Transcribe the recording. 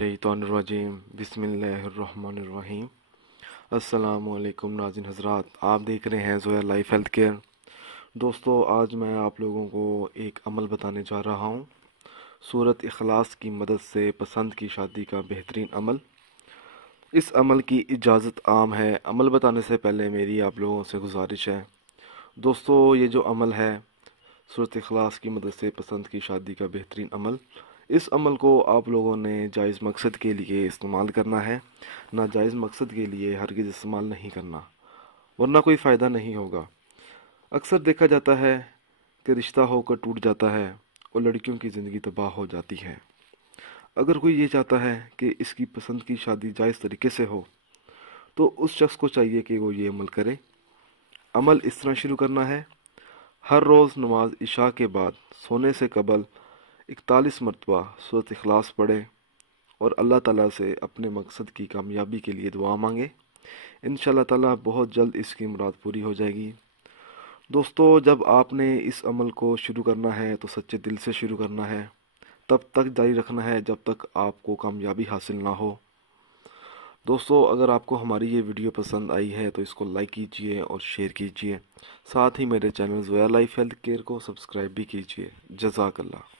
मिनश्शैतानिर्रजीम बिस्मिल्लाहिर्रहमानिर्रहीम। अस्सलामु अलैकुम नाज़रीन हज़रात, आप देख रहे हैं ज़ोया लाइफ हेल्थ केयर। दोस्तों, आज मैं आप लोगों को एक अमल बताने जा रहा हूँ। सूरत इखलास की मदद से पसंद की शादी का बेहतरीन अमल। इस अमल की इजाज़त आम है। अमल बताने से पहले मेरी आप लोगों से गुजारिश है दोस्तों, ये जो अमल है सूरत इखलास की मदद से पसंद की शादी का बेहतरीन अमल, इस अमल को आप लोगों ने जायज़ मकसद के लिए इस्तेमाल करना है, नाजायज़ मकसद के लिए हरगिज़ इस्तेमाल नहीं करना, वरना कोई फ़ायदा नहीं होगा। अक्सर देखा जाता है कि रिश्ता होकर टूट जाता है और लड़कियों की ज़िंदगी तबाह हो जाती है। अगर कोई ये चाहता है कि इसकी पसंद की शादी जायज़ तरीके से हो, तो उस शख्स को चाहिए कि वो ये अमल करे। अमल इस तरह शुरू करना है: हर रोज़ नमाज इशा के बाद सोने से कबल 41 मरतबा सूरत इखलास पढ़े और अल्लाह ताला से अपने मकसद की कामयाबी के लिए दुआ मांगे। इंशाअल्लाह ताला बहुत जल्द इसकी मुराद पूरी हो जाएगी। दोस्तों, जब आपने इस अमल को शुरू करना है तो सच्चे दिल से शुरू करना है, तब तक जारी रखना है जब तक आपको कामयाबी हासिल ना हो। दोस्तों, अगर आपको हमारी ये वीडियो पसंद आई है तो इसको लाइक कीजिए और शेयर कीजिए। साथ ही मेरे channel Zoya life health care को सब्सक्राइब भी कीजिए। जज़ाकल्लाह।